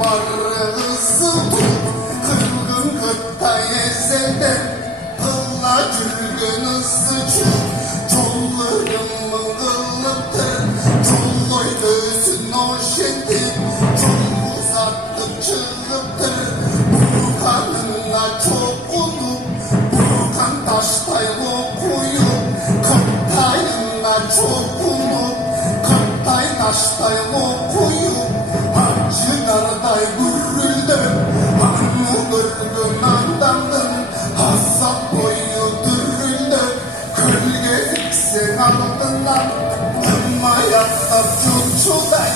barısı tut, kırgın kıttay ezelden, kılla gülgün ısıcı, çollarımın kılıptır, çolloy gözün oşetti, çol uzattık çıkıptır, burkanına çok ulup, burkan taştay okuyup, kıttayına çok ulup, kıttay taştay okuyup, acı karday gürüldüm, anı kırgın andandın, hasap boyu dürüldüm, kölgelik sen aldından, ımmayatlar çuçuday,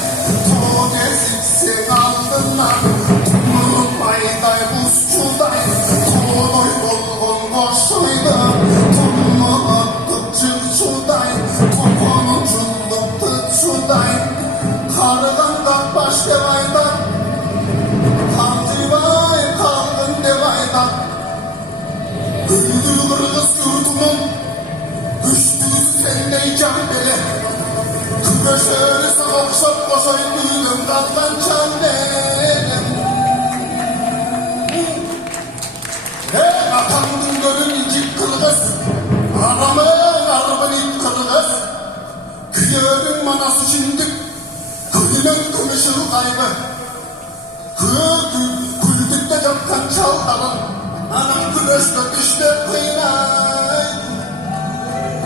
togezik sen aldından, tumurmayday buzçuday, todoy bolgon koşuydu, tumur attık çırçuday, toponu çulluk tıçuday, karıdan kapbaş devaydan, kalcıvay kalgın devaydan, öldü kırgız yurdumun, üstüsü sendey can bele, küreşeri savaşıp koşay duydum katlan can bele. Atandın gölün incik kırgız, aramın arbın it kırgız, kıyörün manası şindik, kıyının kımışır kaybı, kıyır kültükte yapkan çalların, anam güneşte düştü kıyına.